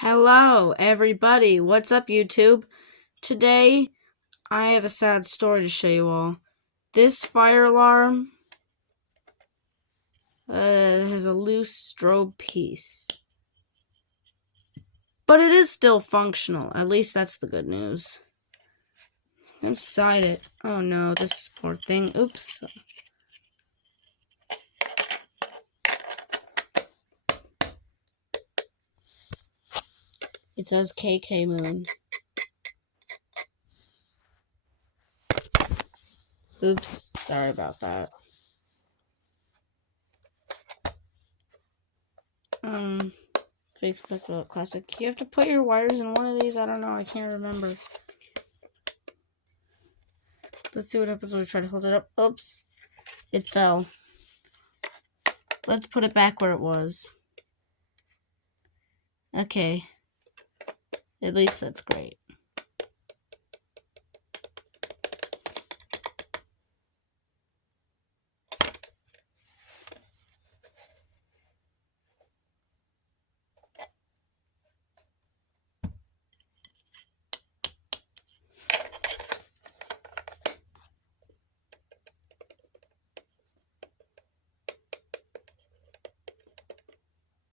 Hello, everybody. What's up, YouTube? Today, I have a sad story to show you all. This fire alarm has a loose strobe piece. But it is still functional. At least that's the good news. Inside it. Oh no, this poor thing. Oops. It says KK Moon. Oops, sorry about that. Facebook Classic. You have to put your wires in one of these? I don't know, I can't remember. Let's see what happens when we try to hold it up. Oops. It fell. Let's put it back where it was. Okay. At least that's great.